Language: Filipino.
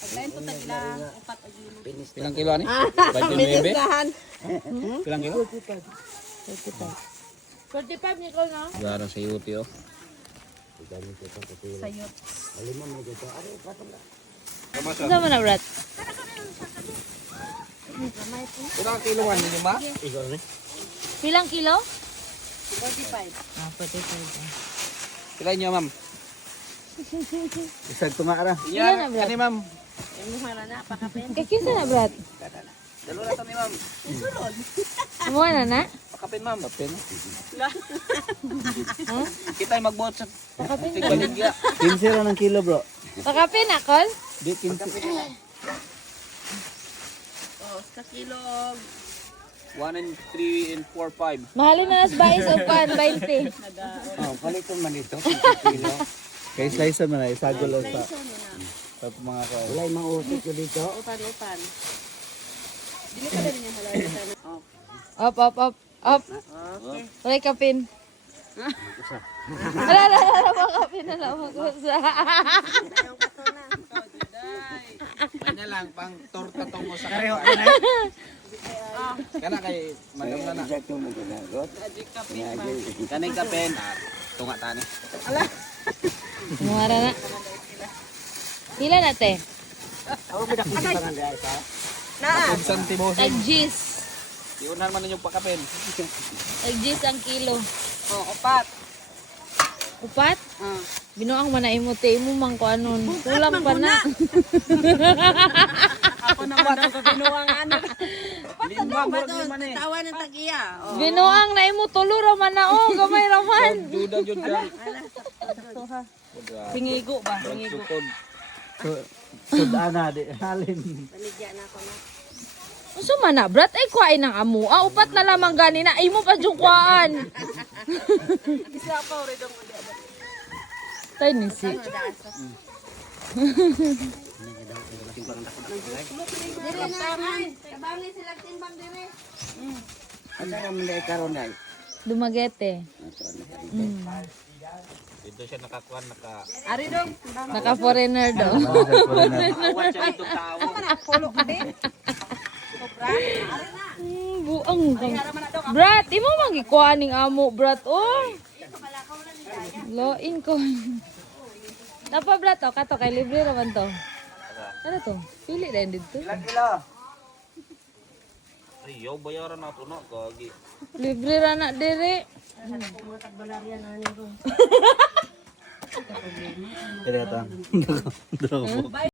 Paglain to tagla, upat o gilo. Ilang kilo ani? 29. Ilang kilo? 45 ni ko na. Garo sa yuti oh. Sayot. Sama na, Brad. Ilang kilo man niyo ba? Pilang kilo? 45. Ah, 45. Ilan niyo ma'am? Isang tungara. Ilan na, Brad? Ani ma'am? Yung muhala na, pakapin. Kay kinsa na, Brad? Dalo na to ni ma'am. Amo na na? Pakapin ma'am. Pakapin. Ha? Kita ay magbuhat sa Pakapin. tigbaligya. 15 lang ng kilo, bro. Pakapin na, Col? Di 15. Oh, sa kilog. 1 and 3 and 4, 5. Mahalin na nas bais o pan, 20. Oh, paliton man dito. 15 kilo. Kay slice man ay sagol sa mga ko. Wala mang usik ko dito. Upan. Dili ka na niya halay sana. Oh. Up. Okay. Walay kapin. Ala, makapin na lang mag-usa. Kanya lang pang torta tungo sa kayo. Kana kay madam na na. Adik kapin ba? Kaning kapen. Tunga tani. Mumara na. Pila na, te? Kunsan tibos. Tag-gis. Iunan man ninyo pakapen. Tag-gis ang kilo. Oh, upat. Upat? Ah. Binuang man na imo, te. Imo man ko anon. Kulang pa na. Ako naman daw ko binuwang ano. Upat na daw ba to? Lima ni. Tawa ng tag-iya. Oh. Binuang na imo, tulo raman na. Oh, gamay raman. Juda jud ka. Pingigo ba? Pingigo. Sukod. Sudana di halin. Baligya na ako na. Unsa man na, Brat? Ay, kuhain ng amo. Ah, upat na lamang gani na. Ay mo pa yung kuhaan. Isa pa rin daw mo diya. Tay ni si. Dire na man. Tabangi sila timbang dire. Ano man dai karon dai? Dumagete. Dito siya nakakuan Ari dong. Naka-foreigner daw. Awan siya dito tao. Pulo ka din. Buang kang. Brat, imo magikuha ning amo, Brat. Oh. Loin ko. Napa, Brat? O, kato, kay libre naman to. Ano to? Pili na yun dito. Ilang kilo? Ay, yaw bayaran nato na gagi. Libre ra na dire. Kaya ta.